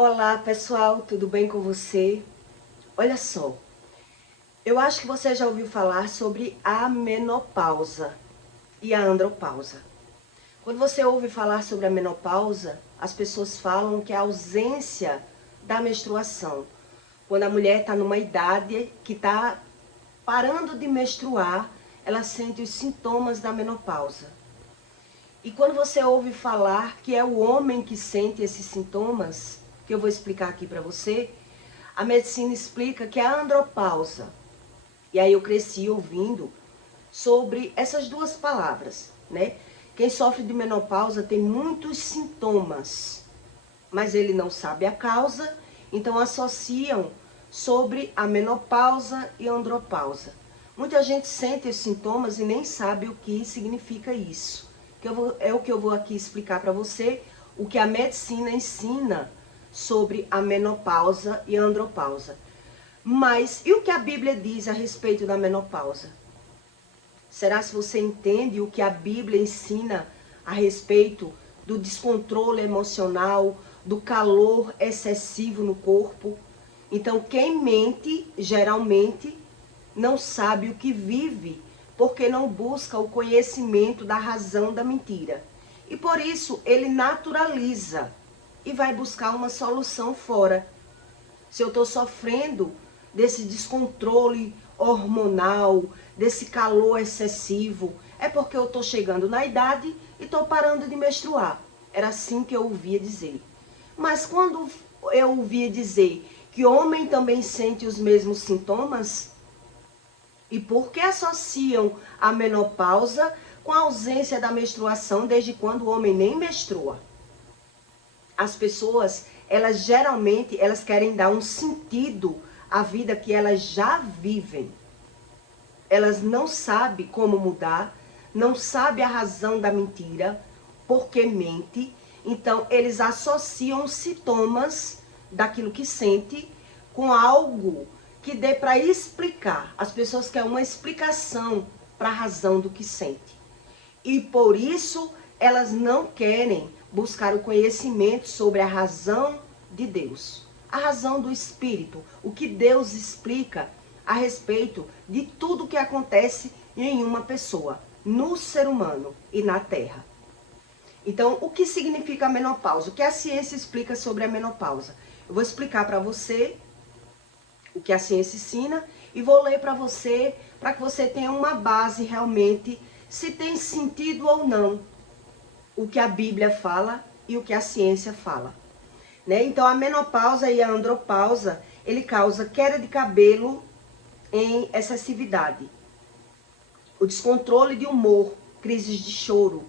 Olá pessoal, tudo bem com você? Olha só, eu acho que você já ouviu falar sobre a menopausa e a andropausa. Quando você ouve falar sobre a menopausa, as pessoas falam que é a ausência da menstruação. Quando a mulher está numa idade que está parando de menstruar, ela sente os sintomas da menopausa. E quando você ouve falar que é o homem que sente esses sintomas, que eu vou explicar aqui para você, a medicina explica que é a andropausa. E aí eu cresci ouvindo sobre essas duas palavras, né? Quem sofre de menopausa tem muitos sintomas, mas ele não sabe a causa, então associam sobre a menopausa e a andropausa. Muita gente sente os sintomas e nem sabe o que significa isso. É o que eu vou aqui explicar para você, o que a medicina ensina sobre a menopausa e a andropausa. Mas e o que a Bíblia diz a respeito da menopausa? Será se você entende o que a Bíblia ensina a respeito do descontrole emocional, do calor excessivo no corpo? Então, quem mente, geralmente, não sabe o que vive, porque não busca o conhecimento da razão da mentira. E por isso, ele naturaliza e vai buscar uma solução fora. Se eu estou sofrendo desse descontrole hormonal, desse calor excessivo, é porque eu estou chegando na idade e estou parando de menstruar. Era assim que eu ouvia dizer. Mas quando eu ouvia dizer que homem também sente os mesmos sintomas, e por que associam a menopausa com a ausência da menstruação desde quando o homem nem menstrua? As pessoas, elas geralmente, elas querem dar um sentido à vida que elas já vivem. Elas não sabem como mudar, não sabem a razão da mentira, porque mente. Então, eles associam sintomas daquilo que sente com algo que dê para explicar. As pessoas querem uma explicação para a razão do que sente. E por isso, elas não querem buscar o conhecimento sobre a razão de Deus, a razão do Espírito, o que Deus explica a respeito de tudo que acontece em uma pessoa, no ser humano e na Terra. Então, o que significa a menopausa? O que a ciência explica sobre a menopausa? Eu vou explicar para você o que a ciência ensina e vou ler para você, para que você tenha uma base realmente, se tem sentido ou não o que a Bíblia fala e o que a ciência fala. Né? Então, a menopausa e a andropausa, ele causa queda de cabelo em excessividade, o descontrole de humor, crises de choro,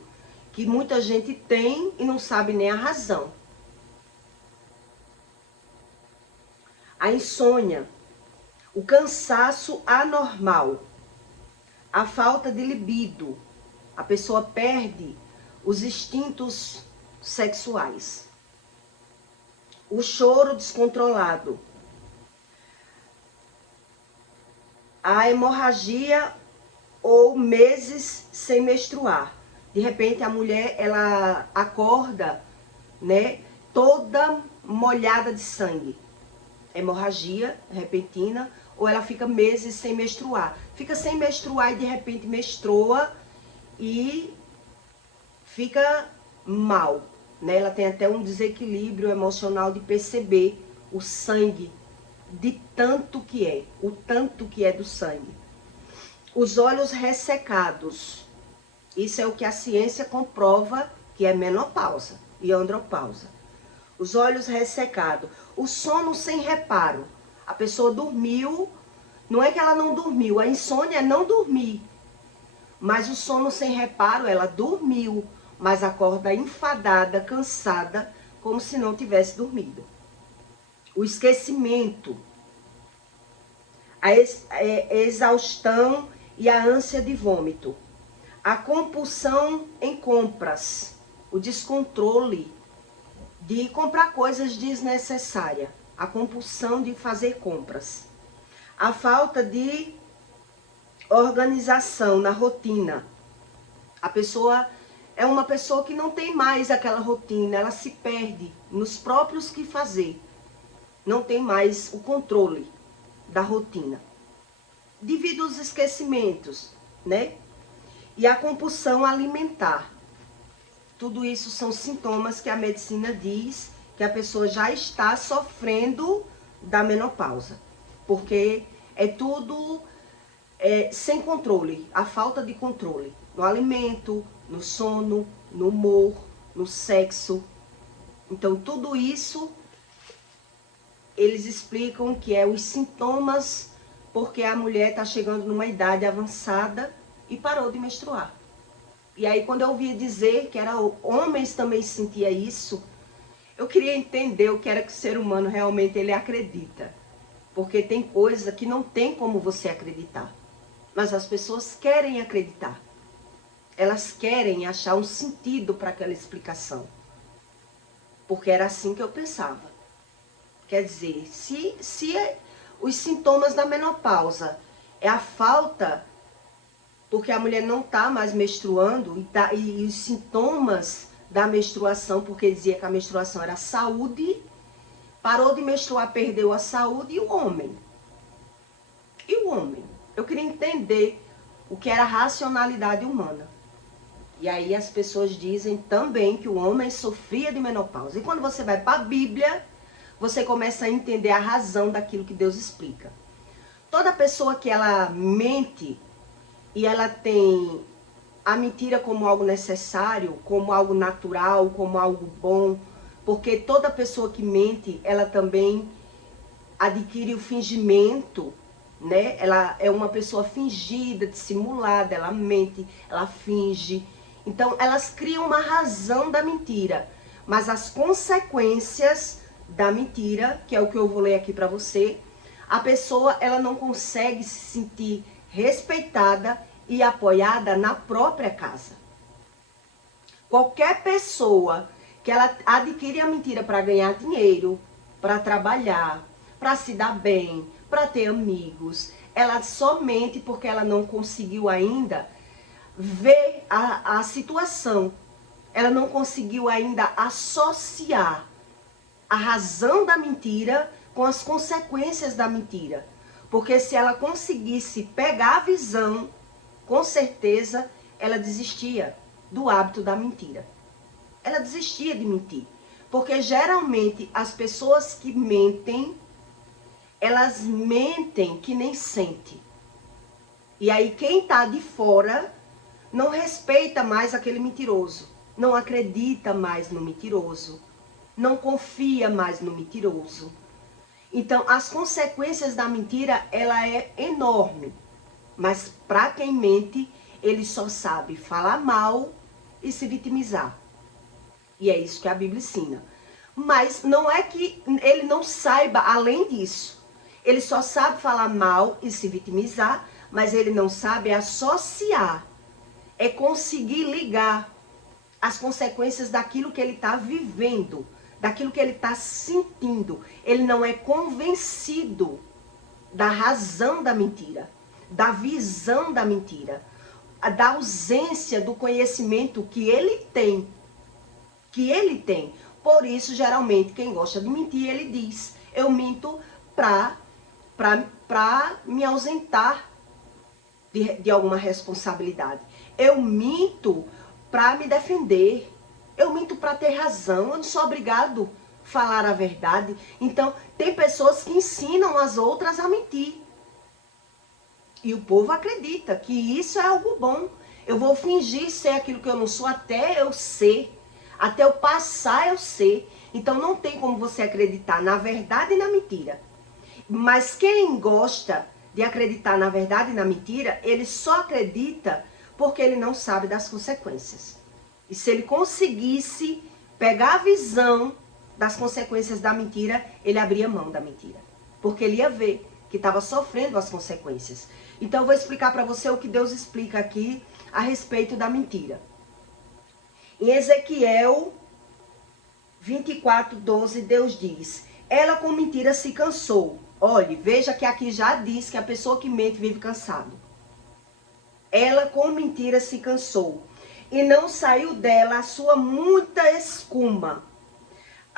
que muita gente tem e não sabe nem a razão. A insônia, o cansaço anormal, a falta de libido, a pessoa perde os instintos sexuais, o choro descontrolado, a hemorragia ou meses sem menstruar. De repente a mulher, ela acorda, né, toda molhada de sangue. Hemorragia repentina, ou ela fica meses sem menstruar. Fica sem menstruar e de repente menstrua e fica mal, né? Ela tem até um desequilíbrio emocional de perceber o sangue, de tanto que é, o tanto que é do sangue. Os olhos ressecados, isso é o que a ciência comprova que é menopausa e andropausa. Os olhos ressecados, o sono sem reparo. A pessoa dormiu, não é que ela não dormiu, a insônia é não dormir. Mas o sono sem reparo, ela dormiu, mas acorda enfadada, cansada, como se não tivesse dormido. O esquecimento, a exaustão e a ânsia de vômito. A compulsão em compras, o descontrole de comprar coisas desnecessárias, a compulsão de fazer compras. A falta de organização na rotina. A pessoa é uma pessoa que não tem mais aquela rotina, ela se perde. nos próprios que fazer. Não tem mais o controle da rotina. Devido aos esquecimentos, né? E a compulsão alimentar. Tudo isso são sintomas que a medicina diz que a pessoa já está sofrendo da menopausa. Porque é tudo sem controle, a falta de controle. No alimento, no sono, no humor, no sexo. Então tudo isso, eles explicam que é os sintomas porque a mulher está chegando numa idade avançada e parou de menstruar. E aí quando eu ouvia dizer que homens também sentiam isso, eu queria entender o que era que o ser humano realmente ele acredita. Porque tem coisa que não tem como você acreditar. Mas as pessoas querem acreditar. Elas querem achar um sentido para aquela explicação. Porque era assim que eu pensava. Quer dizer, se os sintomas da menopausa é a falta, porque a mulher não está mais menstruando, e os sintomas da menstruação, porque dizia que a menstruação era saúde, parou de menstruar, perdeu a saúde, e o homem? E o homem? Eu queria entender o que era a racionalidade humana. E aí as pessoas dizem também que o homem sofria de menopausa. E quando você vai para a Bíblia, você começa a entender a razão daquilo que Deus explica. Toda pessoa que ela mente e ela tem a mentira como algo necessário, como algo natural, como algo bom, porque toda pessoa que mente, ela também adquire o fingimento, né? Ela é uma pessoa fingida, dissimulada, ela mente, ela finge. Então, elas criam uma razão da mentira, mas as consequências da mentira, que é o que eu vou ler aqui para você, a pessoa ela não consegue se sentir respeitada e apoiada na própria casa. Qualquer pessoa que ela adquire a mentira para ganhar dinheiro, para trabalhar, para se dar bem, para ter amigos, ela somente porque ela não conseguiu ainda ver a situação, ela não conseguiu ainda associar a razão da mentira com as consequências da mentira. Porque se ela conseguisse pegar a visão, com certeza ela desistia do hábito da mentira. Ela desistia de mentir. Porque geralmente as pessoas que mentem, elas mentem que nem sentem. E aí quem está de fora não respeita mais aquele mentiroso, não acredita mais no mentiroso, não confia mais no mentiroso. Então, as consequências da mentira, ela é enorme. Mas para quem mente, ele só sabe falar mal e se vitimizar. E é isso que a Bíblia ensina. Mas não é que ele não saiba além disso. Ele só sabe falar mal e se vitimizar, mas ele não sabe associar. É conseguir ligar as consequências daquilo que ele está vivendo, daquilo que ele está sentindo. Ele não é convencido da razão da mentira, da visão da mentira, da ausência do conhecimento que ele tem. Por isso, geralmente, quem gosta de mentir, ele diz, eu minto para me ausentar de alguma responsabilidade. Eu minto para me defender. Eu minto para ter razão. Eu não sou obrigado a falar a verdade. Então, tem pessoas que ensinam as outras a mentir. E o povo acredita que isso é algo bom. Eu vou fingir ser aquilo que eu não sou até eu ser. Até eu passar eu ser. Então, não tem como você acreditar na verdade e na mentira. Mas quem gosta de acreditar na verdade e na mentira, ele só acredita porque ele não sabe das consequências. E se ele conseguisse pegar a visão das consequências da mentira, ele abria mão da mentira. Porque ele ia ver que estava sofrendo as consequências. Então eu vou explicar para você o que Deus explica aqui a respeito da mentira. Em Ezequiel 24:12, Deus diz, ela com mentira se cansou. Olhe, veja que aqui já diz que a pessoa que mente vive cansado. Ela com mentira se cansou, e não saiu dela a sua muita escuma.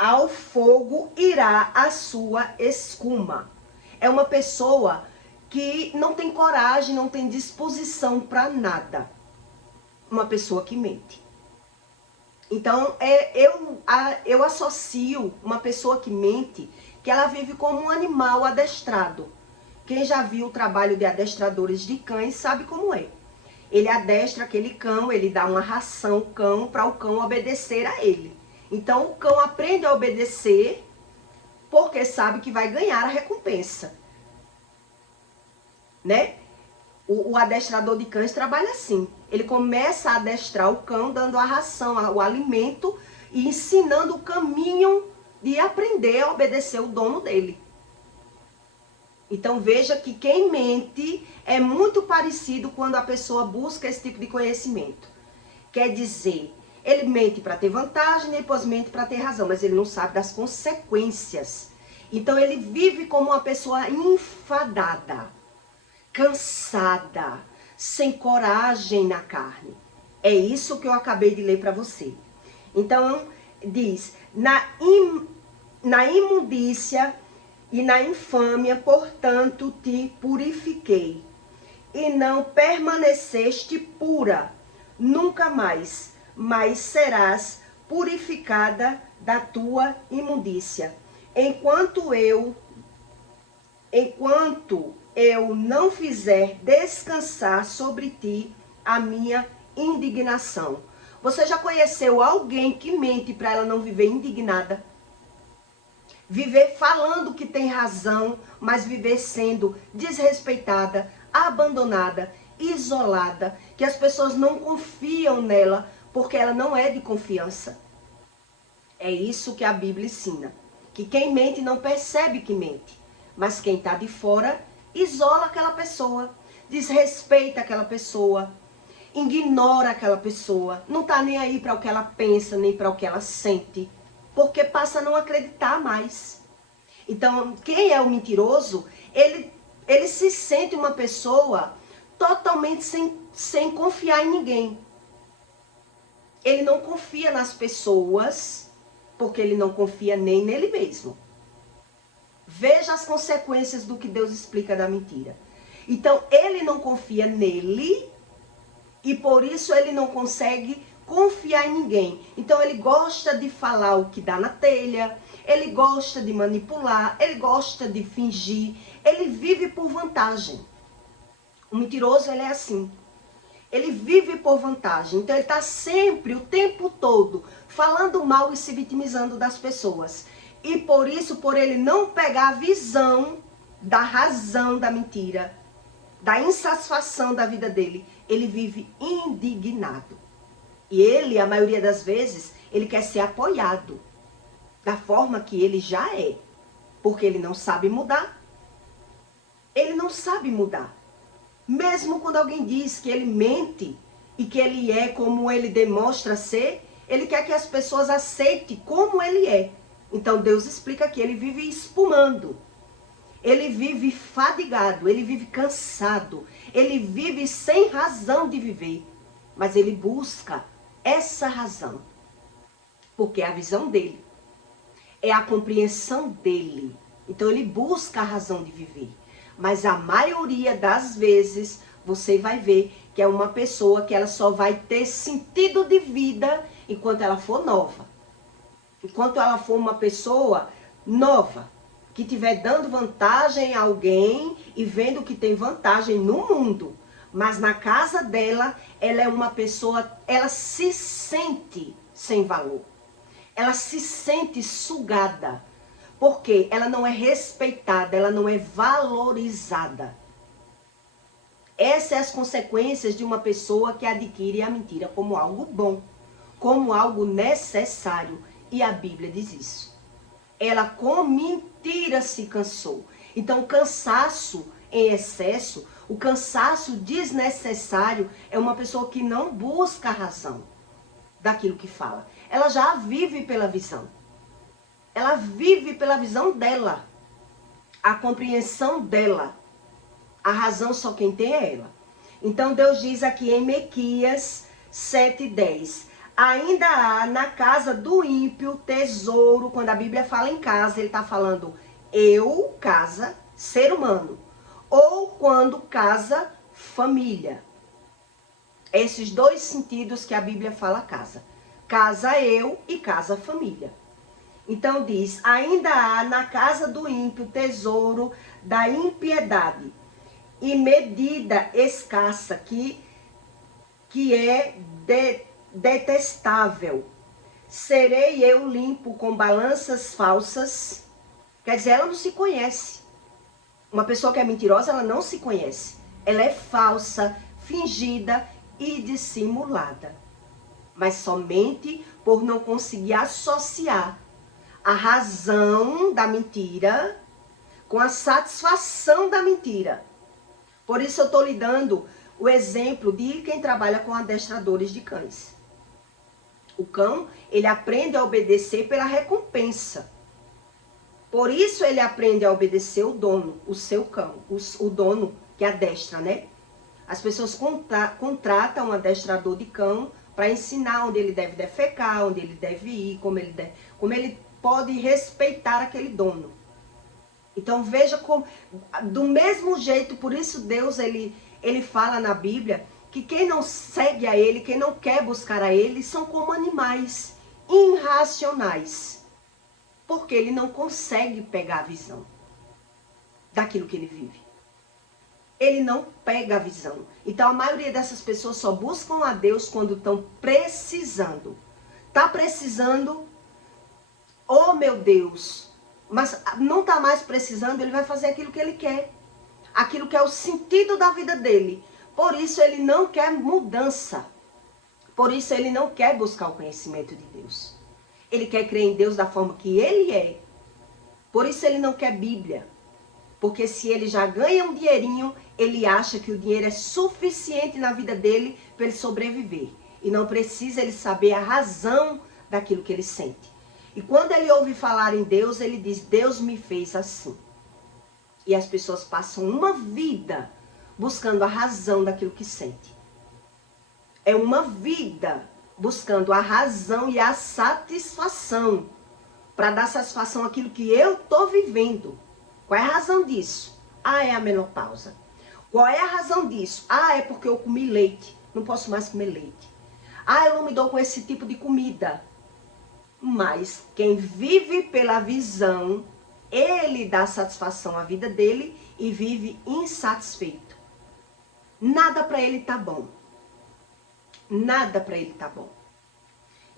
ao fogo irá a sua escuma. É uma pessoa que não tem coragem, não tem disposição para nada. Uma pessoa que mente. Então, eu associo uma pessoa que mente, que ela vive como um animal adestrado. Quem já viu o trabalho de adestradores de cães sabe como é. Ele adestra aquele cão, ele dá uma ração ao cão para o cão obedecer a ele. Então, o cão aprende a obedecer porque sabe que vai ganhar a recompensa. Né? O adestrador de cães trabalha assim. Ele começa a adestrar o cão, dando a ração, o alimento e ensinando o caminho de aprender a obedecer o dono dele. Então veja que quem mente é muito parecido quando a pessoa busca esse tipo de conhecimento. Quer dizer, ele mente para ter vantagem, depois mente para ter razão, mas ele não sabe das consequências. Então ele vive como uma pessoa enfadada, cansada, sem coragem na carne. É isso que eu acabei de ler para você. Então, diz, na imundícia e na infâmia, portanto, te purifiquei, e não permaneceste pura, nunca mais, mas serás purificada da tua imundícia. Enquanto eu não fizer descansar sobre ti a minha indignação. Você já conheceu alguém que mente para ela não viver indignada? Viver falando que tem razão, mas viver sendo desrespeitada, abandonada, isolada, que as pessoas não confiam nela porque ela não é de confiança. É isso que a Bíblia ensina. Que quem mente não percebe que mente, mas quem está de fora isola aquela pessoa, desrespeita aquela pessoa, ignora aquela pessoa, não está nem aí para o que ela pensa, nem para o que ela sente, porque passa a não acreditar mais. Então, quem é o mentiroso, ele se sente uma pessoa totalmente sem confiar em ninguém. Ele não confia nas pessoas, porque ele não confia nem nele mesmo. Veja as consequências do que Deus explica da mentira. Então, ele não confia nele e por isso ele não consegue confiar em ninguém. Então, ele gosta de falar o que dá na telha, ele gosta de manipular, ele gosta de fingir, ele vive por vantagem. O mentiroso, ele é assim. Ele vive por vantagem. Então, ele está sempre, o tempo todo, falando mal e se vitimizando das pessoas. E por isso, por ele não pegar a visão da razão da mentira, da insatisfação da vida dele, ele vive indignado. E ele, a maioria das vezes, ele quer ser apoiado da forma que ele já é. Porque ele não sabe mudar. Ele não sabe mudar. Mesmo quando alguém diz que ele mente e que ele é como ele demonstra ser, ele quer que as pessoas aceitem como ele é. Então Deus explica que ele vive espumando. Ele vive fadigado, ele vive cansado, ele vive sem razão de viver. Mas ele busca essa razão. Porque é a visão dele. É a compreensão dele. Então ele busca a razão de viver. Mas a maioria das vezes você vai ver que é uma pessoa que ela só vai ter sentido de vida enquanto ela for nova. Enquanto ela for uma pessoa nova, que estiver dando vantagem a alguém e vendo que tem vantagem no mundo. Mas na casa dela, ela é uma pessoa, ela se sente sem valor. Ela se sente sugada. Porque ela não é respeitada, ela não é valorizada. Essas são as consequências de uma pessoa que adquire a mentira como algo bom, como algo necessário. E a Bíblia diz isso. Ela com mentira se cansou. Então o cansaço em excesso, o cansaço desnecessário é uma pessoa que não busca a razão daquilo que fala. Ela já vive pela visão. Ela vive pela visão dela, a compreensão dela. A razão só quem tem é ela. Então Deus diz aqui em Miqueias 7:10. ainda há na casa do ímpio tesouro. Quando a Bíblia fala em casa, ele está falando eu, casa, ser humano. Ou quando casa, família. Esses dois sentidos que a Bíblia fala casa. Casa eu e casa família. Então diz, ainda há na casa do ímpio tesouro da impiedade e medida escassa que é detestável. Serei eu limpo com balanças falsas? Quer dizer, ela não se conhece. Uma pessoa que é mentirosa, ela não se conhece. Ela é falsa, fingida e dissimulada. Mas somente por não conseguir associar a razão da mentira com a satisfação da mentira. Por isso eu estou lhe dando o exemplo de quem trabalha com adestradores de cães. O cão, ele aprende a obedecer pela recompensa. Por isso ele aprende a obedecer o dono, o seu cão, o dono que adestra, né? As pessoas contratam um adestrador de cão para ensinar onde ele deve defecar, onde ele deve ir, como ele pode respeitar aquele dono. Então veja como, do mesmo jeito, por isso Deus ele fala na Bíblia que quem não segue a ele, quem não quer buscar a ele, são como animais irracionais. Porque ele não consegue pegar a visão daquilo que ele vive. Ele não pega a visão. Então a maioria dessas pessoas só buscam a Deus quando estão precisando. Tá precisando, oh meu Deus, mas não está mais precisando, ele vai fazer aquilo que ele quer. Aquilo que é o sentido da vida dele. Por isso ele não quer mudança. Por isso ele não quer buscar o conhecimento de Deus. Ele quer crer em Deus da forma que ele é. Por isso ele não quer Bíblia. Porque se ele já ganha um dinheirinho, ele acha que o dinheiro é suficiente na vida dele para ele sobreviver. E não precisa ele saber a razão daquilo que ele sente. E quando ele ouve falar em Deus, ele diz, Deus me fez assim. E as pessoas passam uma vida buscando a razão daquilo que sente. É uma vida buscando a razão e a satisfação. Para dar satisfação àquilo que eu estou vivendo. Qual é a razão disso? Ah, é a menopausa. Qual é a razão disso? Ah, é porque eu comi leite. Não posso mais comer leite. Ah, eu não me dou com esse tipo de comida. Mas quem vive pela visão, ele dá satisfação à vida dele e vive insatisfeito. Nada para ele tá bom. Nada para ele tá bom.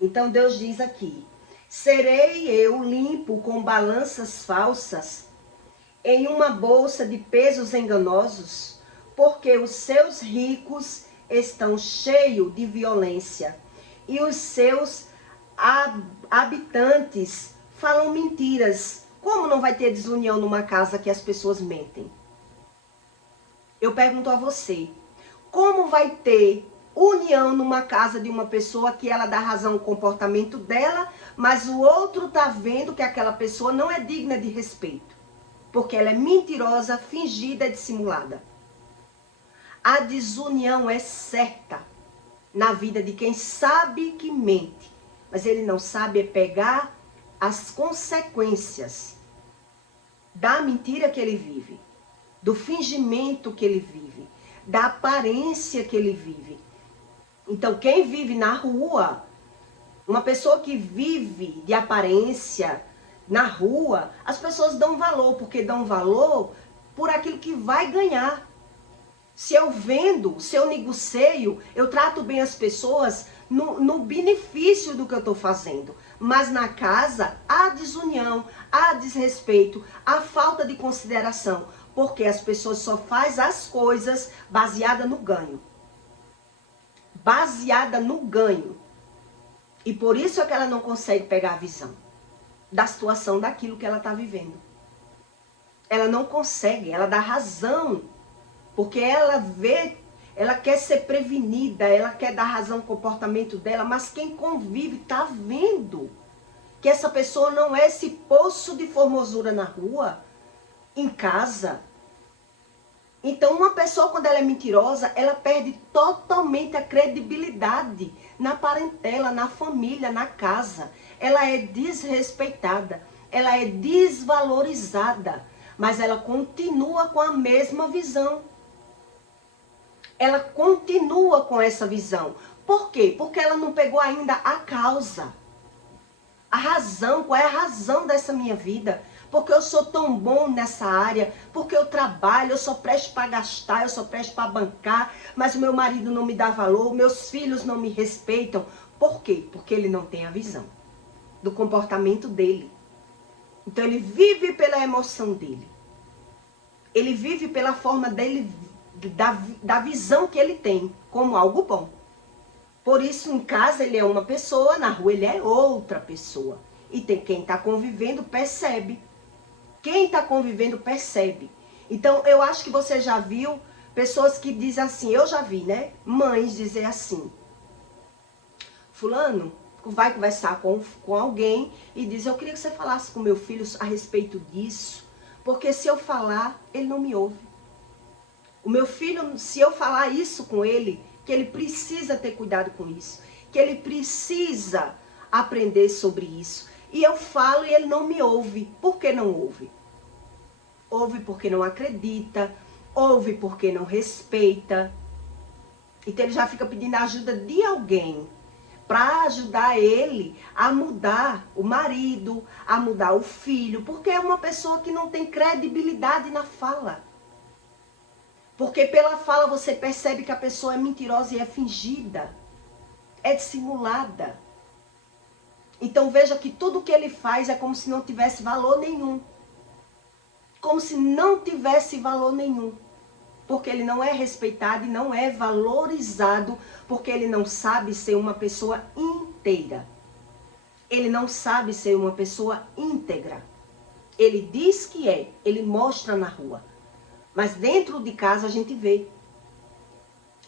Então Deus diz aqui, serei eu limpo com balanças falsas, em uma bolsa de pesos enganosos, porque os seus ricos estão cheios de violência e os seus habitantes falam mentiras. Como não vai ter desunião numa casa que as pessoas mentem? Eu pergunto a você, como vai ter união numa casa de uma pessoa que ela dá razão ao comportamento dela, mas o outro tá vendo que aquela pessoa não é digna de respeito, porque ela é mentirosa, fingida e dissimulada? A desunião é certa na vida de quem sabe que mente, mas ele não sabe pegar as consequências da mentira que ele vive, do fingimento que ele vive, da aparência que ele vive. Então, quem vive na rua, uma pessoa que vive de aparência na rua, as pessoas dão valor, porque dão valor por aquilo que vai ganhar. Se eu vendo, se eu negocio, eu trato bem as pessoas no benefício do que eu estou fazendo. Mas na casa, há desunião, há desrespeito, há falta de consideração, porque as pessoas só fazem as coisas baseadas no ganho. Baseada no ganho. E por isso é que ela não consegue pegar a visão da situação daquilo que ela está vivendo. Ela não consegue, ela dá razão, porque ela vê, ela quer ser prevenida, ela quer dar razão ao comportamento dela, mas quem convive está vendo que essa pessoa não é esse poço de formosura na rua, em casa. Então uma pessoa, quando ela é mentirosa, ela perde totalmente a credibilidade na parentela, na família, na casa. Ela é desrespeitada, ela é desvalorizada, mas ela continua com a mesma visão. Ela continua com essa visão. Por quê? Porque ela não pegou ainda a causa. A razão, qual é a razão dessa minha vida? Porque eu sou tão bom nessa área, porque eu trabalho, eu só presto para gastar, eu só presto para bancar, mas o meu marido não me dá valor, meus filhos não me respeitam. Por quê? Porque ele não tem a visão do comportamento dele. Então ele vive pela emoção dele. Ele vive pela forma dele, da visão que ele tem, como algo bom. Por isso, em casa ele é uma pessoa, na rua ele é outra pessoa. E quem está convivendo percebe. Quem está convivendo percebe. Então, eu acho que você já viu pessoas que dizem assim, eu já vi, né? Mães dizer assim, fulano vai conversar com alguém e diz, eu queria que você falasse com meu filho a respeito disso, porque se eu falar, ele não me ouve. O meu filho, se eu falar isso com ele, que ele precisa ter cuidado com isso, que ele precisa aprender sobre isso. E eu falo e ele não me ouve. Por que não ouve? Ouve porque não acredita, ouve porque não respeita. Então ele já fica pedindo a ajuda de alguém para ajudar ele a mudar o marido, a mudar o filho, porque é uma pessoa que não tem credibilidade na fala. Porque pela fala você percebe que a pessoa é mentirosa e é fingida, é dissimulada. Então veja que tudo que ele faz é como se não tivesse valor nenhum. Como se não tivesse valor nenhum. Porque ele não é respeitado e não é valorizado, porque ele não sabe ser uma pessoa inteira. Ele não sabe ser uma pessoa íntegra. Ele diz que é, ele mostra na rua. Mas dentro de casa a gente vê.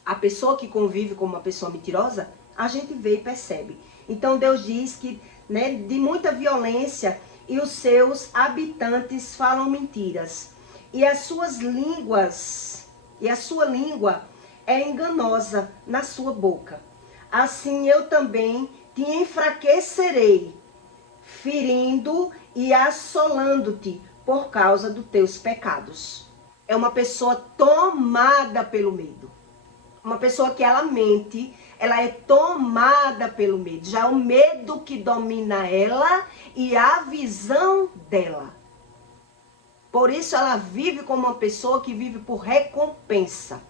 A pessoa que convive com uma pessoa mentirosa, a gente vê e percebe. Então Deus diz que, né, de muita violência e os seus habitantes falam mentiras. E as suas línguas, e a sua língua é enganosa na sua boca. Assim eu também te enfraquecerei, ferindo e assolando-te por causa dos teus pecados. É uma pessoa tomada pelo medo. Uma pessoa que ela mente, ela é tomada pelo medo. Já é o medo que domina ela e a visão dela. Por isso ela vive como uma pessoa que vive por recompensa.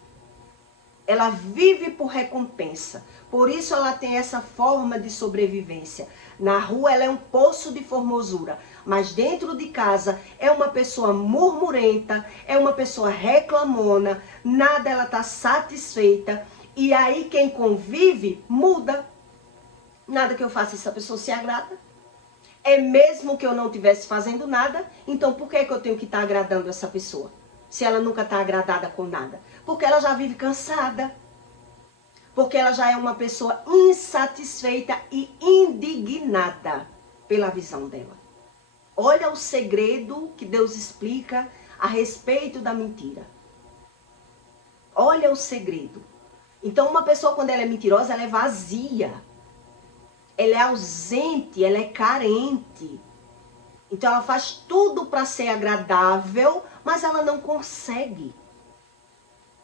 Ela vive por recompensa. Por isso ela tem essa forma de sobrevivência. Na rua ela é um poço de formosura. Mas dentro de casa é uma pessoa murmurenta, é uma pessoa reclamona, nada ela está satisfeita. E aí quem convive muda. Nada que eu faça essa pessoa se agrada. É mesmo que eu não estivesse fazendo nada, então por que eu tenho que estar agradando essa pessoa? Se ela nunca está agradada com nada. Porque ela já vive cansada. Porque ela já é uma pessoa insatisfeita e indignada pela visão dela. Olha o segredo que Deus explica a respeito da mentira. Olha o segredo. Então uma pessoa quando ela é mentirosa, ela é vazia. Ela é ausente, ela é carente. Então ela faz tudo para ser agradável, mas ela não consegue.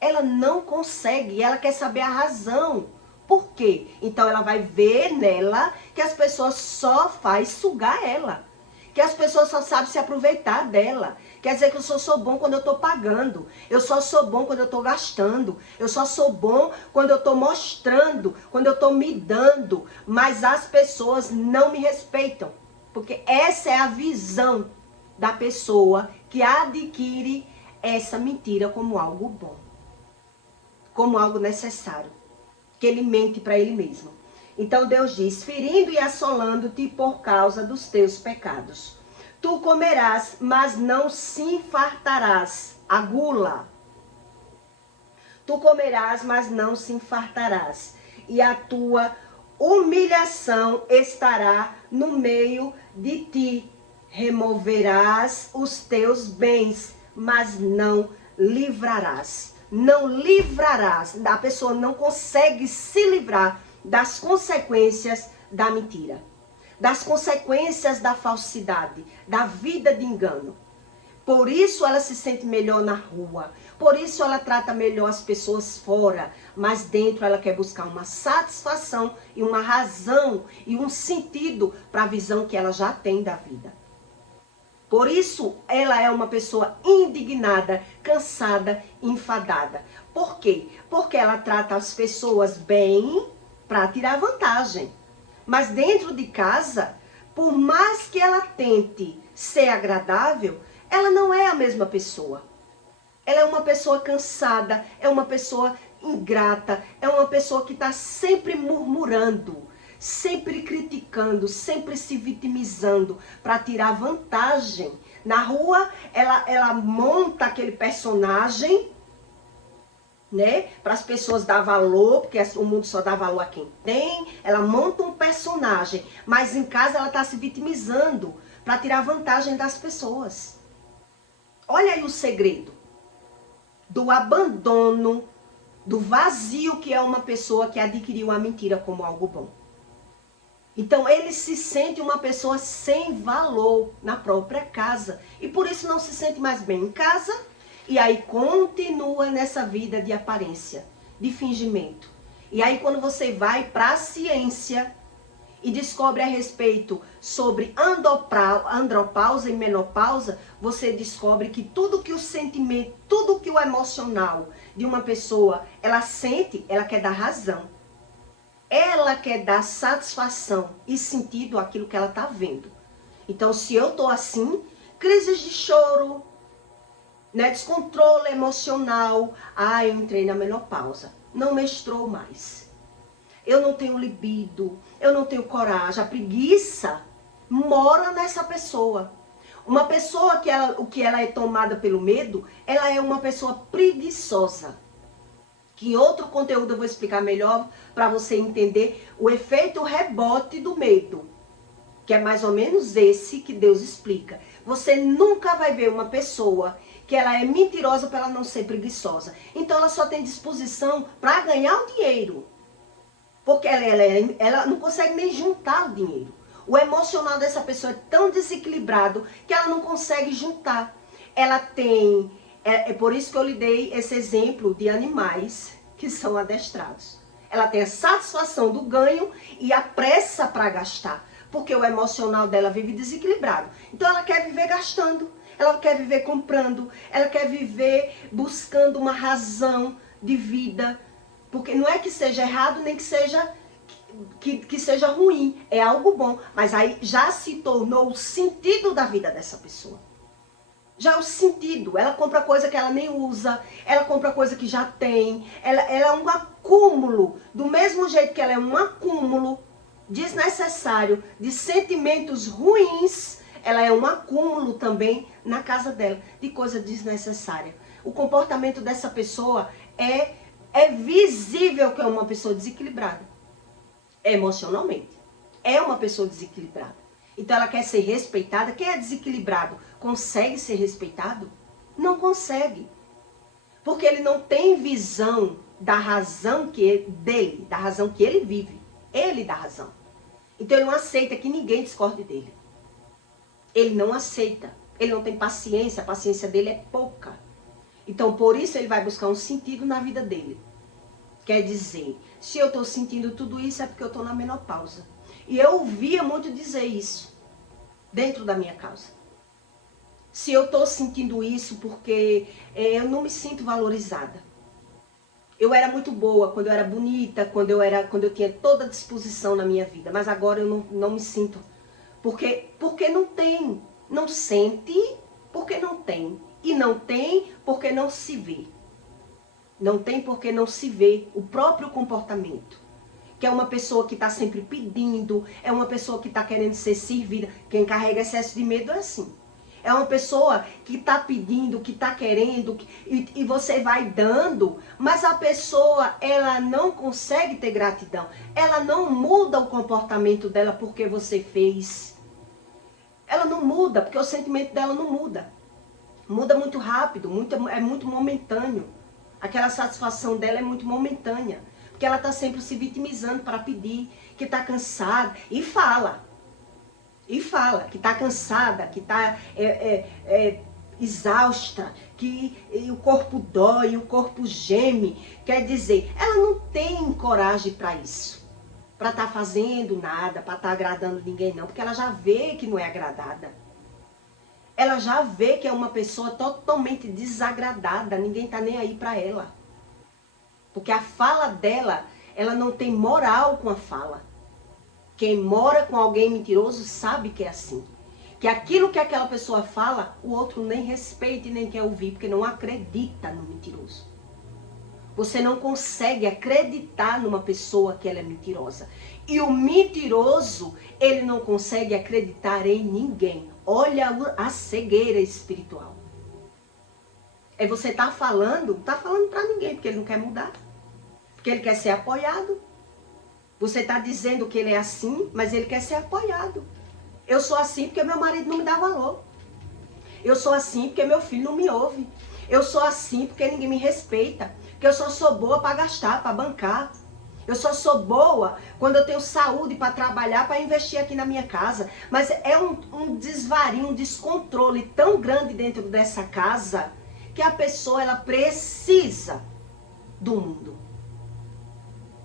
Ela não consegue, ela quer saber a razão. Por quê? Então ela vai ver nela que as pessoas só fazem sugar ela. Que as pessoas só sabem se aproveitar dela. Quer dizer que eu só sou bom quando eu estou pagando. Eu só sou bom quando eu estou gastando. Eu só sou bom quando eu estou mostrando, quando eu estou me dando. Mas as pessoas não me respeitam. Porque essa é a visão da pessoa que adquire essa mentira como algo bom. Como algo necessário. Que ele mente para ele mesmo. Então Deus diz, ferindo e assolando-te por causa dos teus pecados. Tu comerás, mas não se fartarás. A gula. Tu comerás, mas não se fartarás. E a tua humilhação estará no meio de ti. Removerás os teus bens, mas não livrarás. Não livrarás. A pessoa não consegue se livrar das consequências da mentira, das consequências da falsidade, da vida de engano. Por isso ela se sente melhor na rua, por isso ela trata melhor as pessoas fora, mas dentro ela quer buscar uma satisfação e uma razão e um sentido para a visão que ela já tem da vida. Por isso ela é uma pessoa indignada, cansada, enfadada. Por quê? Porque ela trata as pessoas bem para tirar vantagem. Mas dentro de casa, por mais que ela tente ser agradável, ela não é a mesma pessoa. Ela é uma pessoa cansada, é uma pessoa ingrata, é uma pessoa que está sempre murmurando, sempre criticando, sempre se vitimizando para tirar vantagem. Na rua, ela monta aquele personagem, né, para as pessoas dar valor, porque o mundo só dá valor a quem tem. Ela monta um personagem, mas em casa ela está se vitimizando para tirar vantagem das pessoas. Olha aí o segredo do abandono, do vazio que é uma pessoa que adquiriu a mentira como algo bom. Então ele se sente uma pessoa sem valor na própria casa e por isso não se sente mais bem em casa e aí continua nessa vida de aparência, de fingimento. E aí quando você vai para a ciência e descobre a respeito sobre andropausa e menopausa, você descobre que tudo que o sentimento, tudo que o emocional de uma pessoa, ela sente, ela quer dar razão. Ela quer dar satisfação e sentido àquilo que ela está vendo. Então, se eu estou assim, crises de choro, né, descontrole emocional, eu entrei na menopausa, não menstruo mais. Eu não tenho libido, eu não tenho coragem. A preguiça mora nessa pessoa. Uma pessoa que ela é tomada pelo medo, ela é uma pessoa preguiçosa. Que em outro conteúdo eu vou explicar melhor para você entender o efeito rebote do medo. Que é mais ou menos esse que Deus explica. Você nunca vai ver uma pessoa que ela é mentirosa para ela não ser preguiçosa. Então ela só tem disposição para ganhar o dinheiro. Porque ela não consegue nem juntar o dinheiro. O emocional dessa pessoa é tão desequilibrado que ela não consegue juntar. Ela tem... É por isso que eu lhe dei esse exemplo de animais que são adestrados. Ela tem a satisfação do ganho e a pressa para gastar. Porque o emocional dela vive desequilibrado. Então ela quer viver gastando. Ela quer viver comprando. Ela quer viver buscando uma razão de vida. Porque não é que seja errado, nem que seja, que seja ruim. É algo bom. Mas aí já se tornou o sentido da vida dessa pessoa. Já é o sentido. Ela compra coisa que ela nem usa. Ela compra coisa que já tem. Ela é um acúmulo. Do mesmo jeito que ela é um acúmulo desnecessário de sentimentos ruins, ela é um acúmulo também na casa dela de coisa desnecessária. O comportamento dessa pessoa é visível que é uma pessoa desequilibrada. Emocionalmente. É uma pessoa desequilibrada. Então ela quer ser respeitada. Quem é desequilibrado consegue ser respeitado? Não consegue. Porque ele não tem visão da razão dele, da razão que ele vive. Ele dá razão. Então ele não aceita que ninguém discorde dele. Ele não aceita. Ele não tem paciência. A paciência dele é pouca. Então por isso ele vai buscar um sentido na vida dele. Quer dizer, se eu estou sentindo tudo isso é porque eu estou na menopausa. E eu ouvia muito dizer isso dentro da minha casa. Se eu estou sentindo isso porque eu não me sinto valorizada. Eu era muito boa quando eu era bonita, quando eu tinha toda a disposição na minha vida. Mas agora eu não me sinto. Porque não tem. Não sente porque não tem. E não tem porque não se vê. Não tem porque não se vê o próprio comportamento. Que é uma pessoa que está sempre pedindo, é uma pessoa que está querendo ser servida. Quem carrega excesso de medo é assim. É uma pessoa que está pedindo, que está querendo, e você vai dando, mas a pessoa, ela não consegue ter gratidão. Ela não muda o comportamento dela porque você fez. Ela não muda, porque o sentimento dela não muda. Muda muito rápido, é muito momentâneo. Aquela satisfação dela é muito momentânea. Porque ela está sempre se vitimizando para pedir, que está cansada. E fala que está cansada, que está exausta, que o corpo dói, o corpo geme. Quer dizer, ela não tem coragem para isso. Para estar fazendo nada, para estar agradando ninguém não. Porque ela já vê que não é agradada. Ela já vê que é uma pessoa totalmente desagradada. Ninguém está nem aí para ela. Porque a fala dela, ela não tem moral com a fala. Quem mora com alguém mentiroso sabe que é assim. Que aquilo que aquela pessoa fala, o outro nem respeita e nem quer ouvir, porque não acredita no mentiroso. Você não consegue acreditar numa pessoa que ela é mentirosa. E o mentiroso, ele não consegue acreditar em ninguém. Olha a cegueira espiritual. É você tá falando, não tá falando para ninguém, porque ele não quer mudar. Porque ele quer ser apoiado. Você está dizendo que ele é assim, mas ele quer ser apoiado. Eu sou assim porque meu marido não me dá valor. Eu sou assim porque meu filho não me ouve. Eu sou assim porque ninguém me respeita. Porque eu só sou boa para gastar, para bancar. Eu só sou boa quando eu tenho saúde para trabalhar, para investir aqui na minha casa. Mas é um desvario, um descontrole tão grande dentro dessa casa que a pessoa ela precisa do mundo.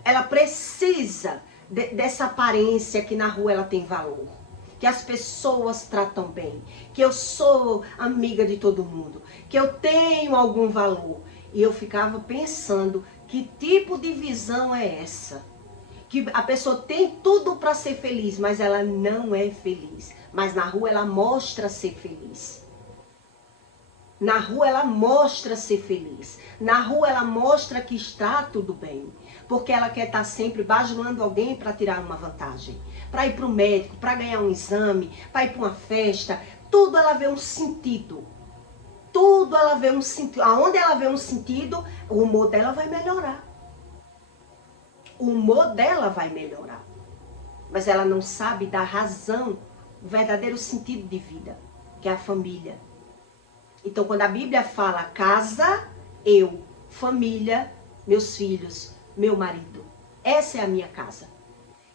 Ela precisa dessa aparência que na rua ela tem valor. Que as pessoas tratam bem. Que eu sou amiga de todo mundo. Que eu tenho algum valor. E eu ficava pensando, que tipo de visão é essa? Que a pessoa tem tudo para ser feliz, mas ela não é feliz. Mas na rua ela mostra ser feliz. Na rua ela mostra ser feliz. Na rua ela mostra que está tudo bem. Porque ela quer estar sempre bajulando alguém para tirar uma vantagem. Para ir para o médico, para ganhar um exame, para ir para uma festa. Tudo ela vê um sentido. Tudo ela vê um sentido. Aonde ela vê um sentido, o humor dela vai melhorar. O humor dela vai melhorar. Mas ela não sabe dar razão, o verdadeiro sentido de vida, que é a família. Então, quando a Bíblia fala casa, eu, família, meus filhos, meu marido. Essa é a minha casa.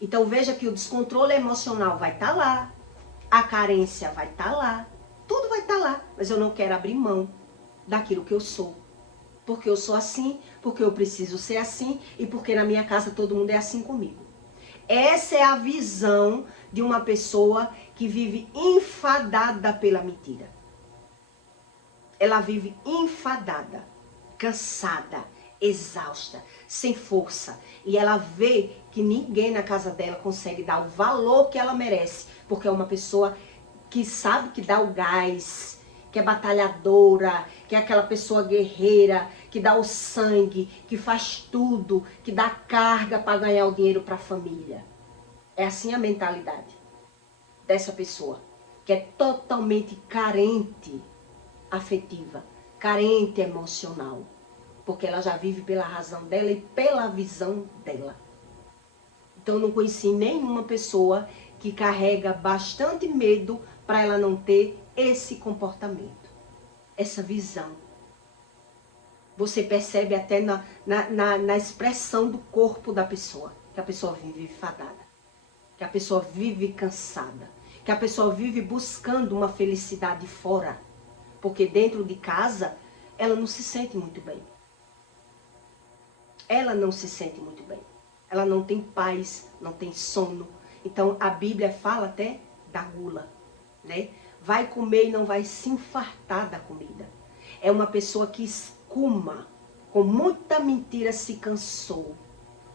Então, veja que o descontrole emocional vai estar lá. A carência vai estar lá. Tudo vai estar lá. Mas eu não quero abrir mão daquilo que eu sou. Porque eu sou assim, porque eu preciso ser assim e porque na minha casa todo mundo é assim comigo. Essa é a visão de uma pessoa que vive enfadada pela mentira. Ela vive enfadada, cansada, exausta, sem força. E ela vê que ninguém na casa dela consegue dar o valor que ela merece. Porque é uma pessoa que sabe que dá o gás, que é batalhadora, que é aquela pessoa guerreira, que dá o sangue, que faz tudo, que dá carga para ganhar o dinheiro para a família. É assim a mentalidade dessa pessoa, que é totalmente carente afetiva, carente emocional, porque ela já vive pela razão dela e pela visão dela. Então eu não conheci nenhuma pessoa que carrega bastante medo para ela não ter esse comportamento, essa visão. Você percebe até na expressão do corpo da pessoa, que a pessoa vive enfadada, que a pessoa vive cansada, que a pessoa vive buscando uma felicidade fora. Porque dentro de casa, ela não se sente muito bem. Ela não se sente muito bem. Ela não tem paz, não tem sono. Então, a Bíblia fala até da gula, né? Vai comer e não vai se infartar da comida. É uma pessoa que escuma, com muita mentira se cansou.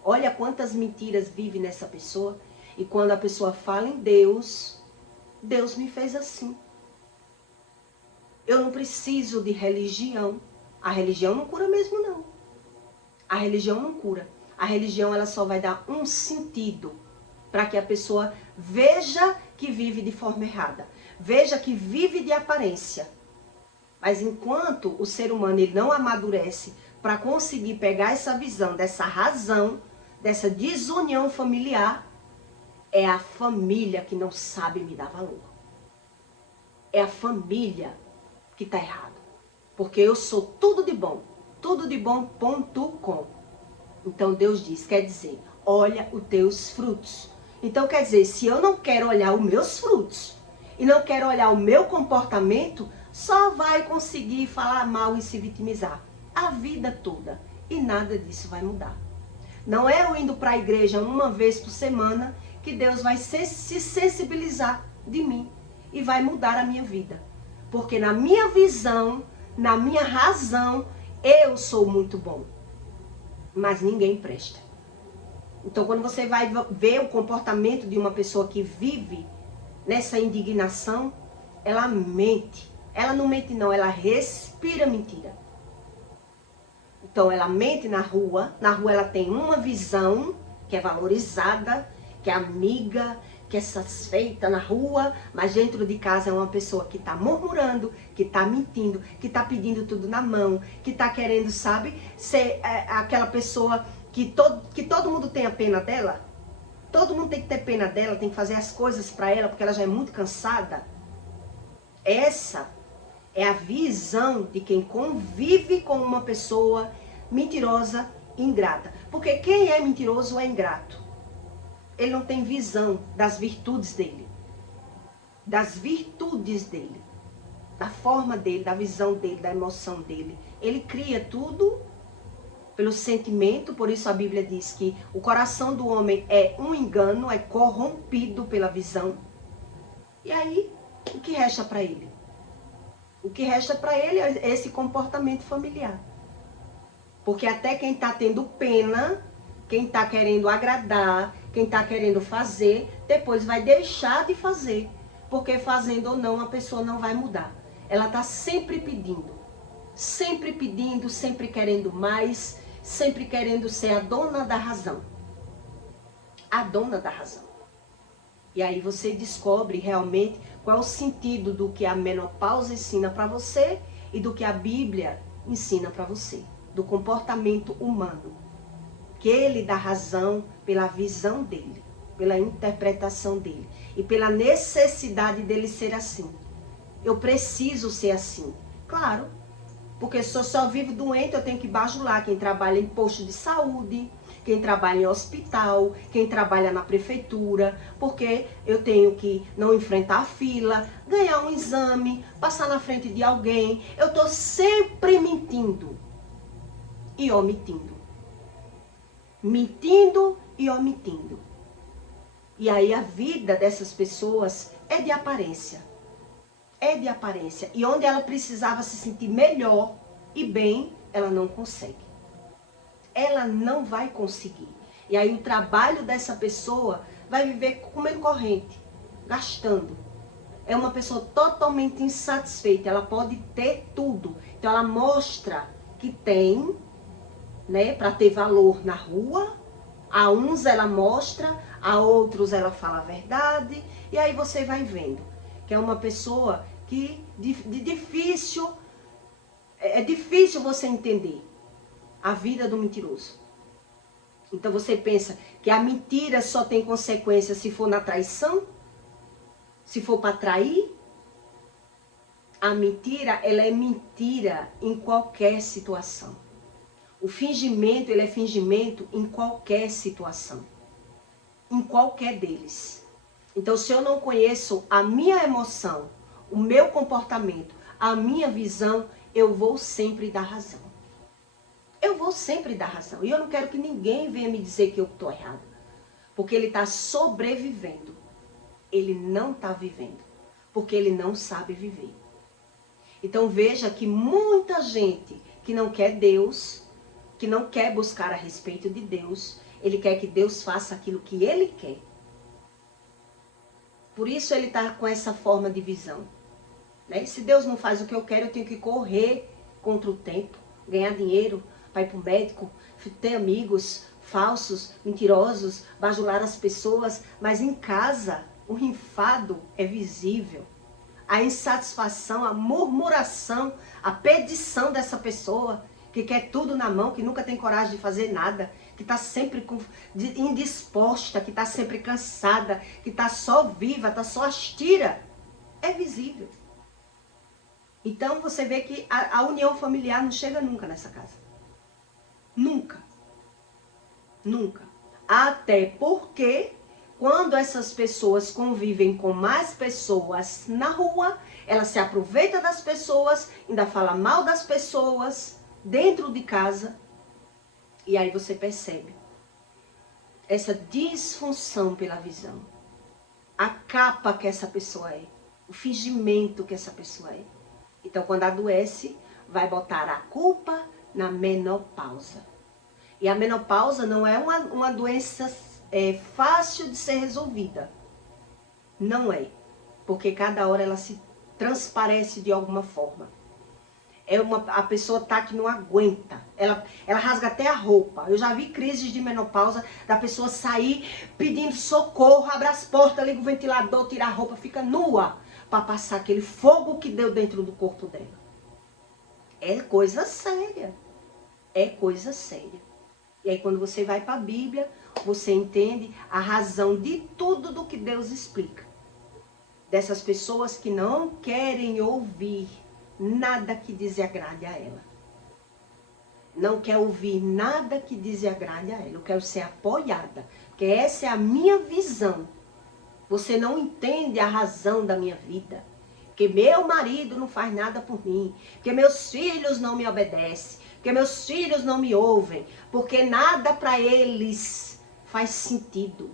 Olha quantas mentiras vive nessa pessoa. E quando a pessoa fala em Deus, Deus me fez assim. Eu não preciso de religião. A religião não cura mesmo, não. A religião não cura. A religião ela só vai dar um sentido para que a pessoa veja que vive de forma errada. Veja que vive de aparência. Mas enquanto o ser humano ele não amadurece para conseguir pegar essa visão, dessa razão, dessa desunião familiar, é a família que não sabe me dar valor. É a família que está errado. Porque eu sou tudo de bom, ponto com. Então Deus diz, quer dizer, olha os teus frutos. Então quer dizer, se eu não quero olhar os meus frutos e não quero olhar o meu comportamento, só vai conseguir falar mal e se vitimizar a vida toda. E nada disso vai mudar. Não é eu indo para a igreja uma vez por semana que Deus vai se sensibilizar de mim e vai mudar a minha vida. Porque na minha visão, na minha razão, eu sou muito bom. Mas ninguém presta. Então quando você vai ver o comportamento de uma pessoa que vive nessa indignação, ela mente. Ela não mente não, ela respira mentira. Então ela mente na rua ela tem uma visão que é valorizada, que é amiga, que é satisfeita na rua, mas dentro de casa é uma pessoa que está murmurando, que está mentindo, que está pedindo tudo na mão, que está querendo, sabe, ser aquela pessoa que todo mundo tenha pena dela. Todo mundo tem que ter pena dela, tem que fazer as coisas para ela, porque ela já é muito cansada. Essa é a visão de quem convive com uma pessoa mentirosa, ingrata. Porque quem é mentiroso é ingrato. Ele não tem visão das virtudes dele. Das virtudes dele. Da forma dele, da visão dele, da emoção dele. Ele cria tudo pelo sentimento, por isso a Bíblia diz que o coração do homem é um engano, é corrompido pela visão. E aí, o que resta para ele? O que resta para ele é esse comportamento familiar. Porque até quem está tendo pena, quem está querendo agradar, quem está querendo fazer, depois vai deixar de fazer. Porque fazendo ou não, a pessoa não vai mudar. Ela está sempre pedindo, sempre querendo mais, sempre querendo ser a dona da razão. A dona da razão. E aí você descobre realmente qual é o sentido do que a menopausa ensina para você e do que a Bíblia ensina para você. Do comportamento humano. Que ele dá razão pela visão dele, pela interpretação dele e pela necessidade dele ser assim. Eu preciso ser assim. Claro, porque se eu só vivo doente, eu tenho que bajular quem trabalha em posto de saúde, quem trabalha em hospital, quem trabalha na prefeitura, porque eu tenho que não enfrentar a fila, ganhar um exame, passar na frente de alguém. Eu estou sempre mentindo e omitindo. Mentindo e omitindo. E aí a vida dessas pessoas é de aparência. É de aparência. E onde ela precisava se sentir melhor e bem, ela não consegue. Ela não vai conseguir. E aí o trabalho dessa pessoa vai viver comendo corrente, gastando. É uma pessoa totalmente insatisfeita. Ela pode ter tudo. Então ela mostra que tem, né, para ter valor na rua. A uns ela mostra, a outros ela fala a verdade. E aí você vai vendo que é uma pessoa que é difícil você entender a vida do mentiroso. Então você pensa que a mentira só tem consequência se for na traição? Se for para trair? A mentira, ela é mentira em qualquer situação. O fingimento, ele é fingimento em qualquer situação. Em qualquer deles. Então, se eu não conheço a minha emoção, o meu comportamento, a minha visão, eu vou sempre dar razão. Eu vou sempre dar razão. E eu não quero que ninguém venha me dizer que eu estou errada. Porque ele está sobrevivendo. Ele não está vivendo. Porque ele não sabe viver. Então veja que muita gente que não quer Deus, que não quer buscar a respeito de Deus, ele quer que Deus faça aquilo que ele quer. Por isso ele está com essa forma de visão. Né? Se Deus não faz o que eu quero, eu tenho que correr contra o tempo, ganhar dinheiro, para ir para o médico, ter amigos falsos, mentirosos, bajular as pessoas. Mas em casa, o enfado é visível. A insatisfação, a murmuração, a pedição dessa pessoa que quer tudo na mão, que nunca tem coragem de fazer nada, que está sempre indisposta, que está sempre cansada, que está só viva, está só as tira, é visível. Então você vê que a união familiar não chega nunca nessa casa. Nunca. Nunca. Até porque quando essas pessoas convivem com mais pessoas na rua, elas se aproveitam das pessoas, ainda fala mal das pessoas dentro de casa. E aí você percebe essa disfunção pela visão. A capa que essa pessoa é. O fingimento que essa pessoa é. Então, quando adoece, vai botar a culpa na menopausa. E a menopausa não é uma doença fácil de ser resolvida. Não é. Porque cada hora ela se transparece de alguma forma. A pessoa tá que não aguenta. Ela rasga até a roupa. Eu já vi crises de menopausa da pessoa sair pedindo socorro, abre as portas, liga o ventilador, tira a roupa, fica nua para passar aquele fogo que deu dentro do corpo dela. É coisa séria. É coisa séria. E aí quando você vai para a Bíblia, você entende a razão de tudo do que Deus explica. Dessas pessoas que não querem ouvir nada que desagrade a ela. Não quer ouvir nada que desagrade a ela. Eu quero ser apoiada. Porque essa é a minha visão. Você não entende a razão da minha vida. Porque meu marido não faz nada por mim. Porque meus filhos não me obedecem. Porque meus filhos não me ouvem. Porque nada para eles faz sentido.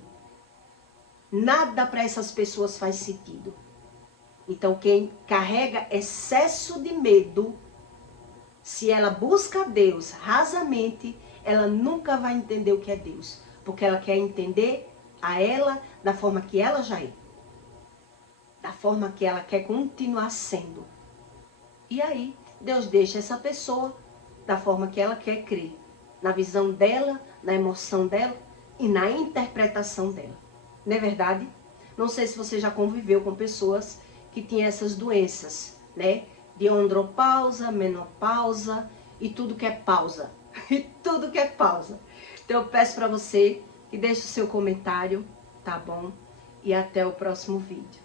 Nada para essas pessoas faz sentido. Então, quem carrega excesso de medo, se ela busca Deus rasamente, ela nunca vai entender o que é Deus. Porque ela quer entender a ela da forma que ela já é. Da forma que ela quer continuar sendo. E aí, Deus deixa essa pessoa da forma que ela quer crer. Na visão dela, na emoção dela e na interpretação dela. Não é verdade? Não sei se você já conviveu com pessoas que tinham essas doenças, né? De andropausa, menopausa e tudo que é pausa. E tudo que é pausa. Então eu peço para você que deixe o seu comentário, tá bom? E até o próximo vídeo.